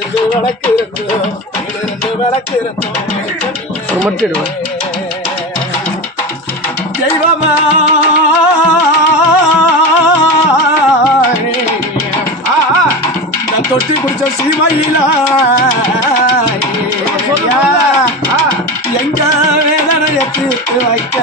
இருந்து விளக்கு இருந்தோம் ஒரு மட்டும் இடுவேன் தெய்வமா ஆ, ஆ. இந்த தொட்டி குடிச்ச சீமையில எங்க வேதனையை தீர்த்து வைக்க?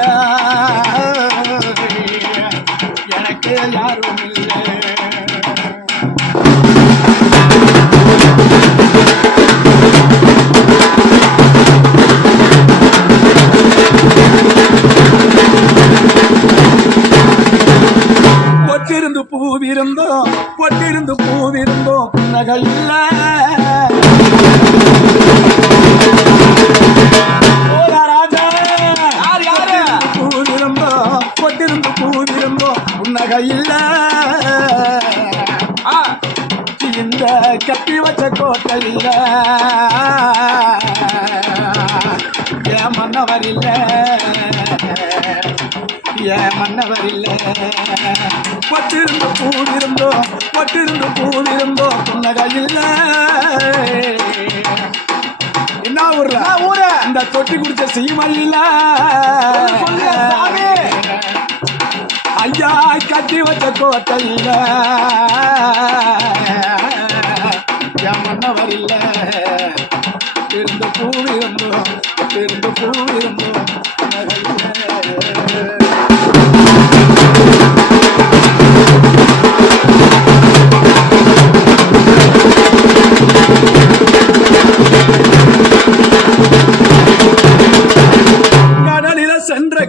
பொட்டிருந்து பூவிருந்தோம் பொட்டிருந்து பூவிருந்தோம் புன்னகை இல்ல. பொட்டிருந்து பூவிருந்தோம் புன்னகை இல்ல. இந்த கட்டி வச்ச கோட்டையில் ஏன் மன்னவர் இல்ல. ஏன் மன்னவர் இல்ல பட்டிருந்து பூவிருந்தோம் பட்டிருந்து பூவிருந்தோம் புன்னகை இல்ல என்ன ஊர்ல ஊரு? இந்த தொட்டி குடிச்ச சீமையில. ஐயா கட்டி வச்ச கோட்டையில. மன்னவர் இல்ல இருந்த பூவிருந்தோம் இருந்த பூவிருந்தோம்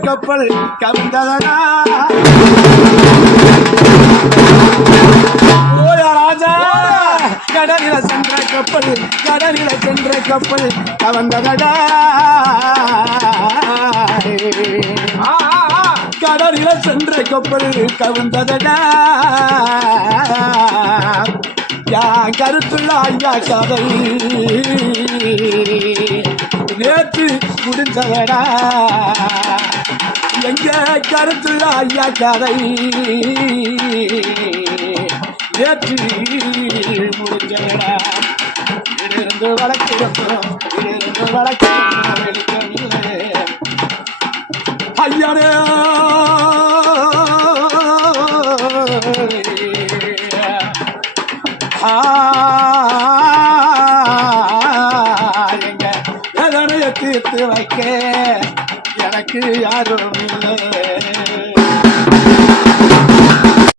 கப்பல் கவிழ்ந்ததனா ராஜா கடலில சென்ற கப்பல் கடலில சென்ற கப்பல் கவர்ந்ததடா கடலில சென்ற கப்பல் கவிழ்ந்ததடா யா கருத்துள்ள ஐயா கதை நேற்று முடிஞ்சதடா எங்க கருத்துள்ள ஐயா கதை? நேற்று முடிஞ்சதடா. இதிலிருந்து வழக்கிறோம் இதிலிருந்து வழக்கிறோம் ஐயரே ஆ, எங்க எதனைய தீர்த்து வைக்க எனக்கு யாரும் இல்லை.